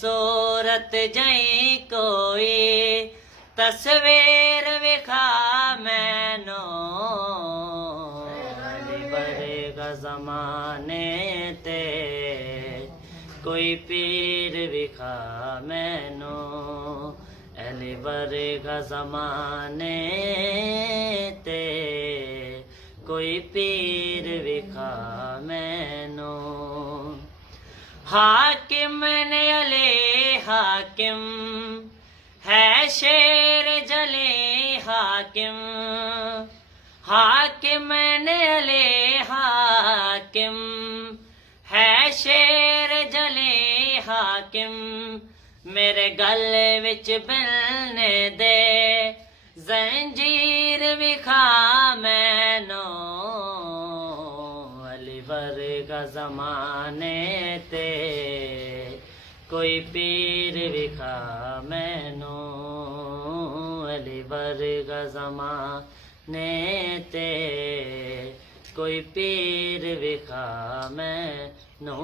सूरत जई कोई तस्वीर विखा मैनो अली बरेगा ज़माने ते कोई पीर विखा मैनो अली बरेगा ज़माने ते कोई पीर विखा मैनो हाकिम ने अले हाकिम है शेर जले हाकिम हाकिम ने अले हाकिम है शेर जले हाकिम मेरे गले विच बिलने दे जंजीर विखा मैनो अली वर्गा ज़माने ते कोई पीर विखा मैनो अली वर्गा ज़माने ते कोई पीर विखा मैनो।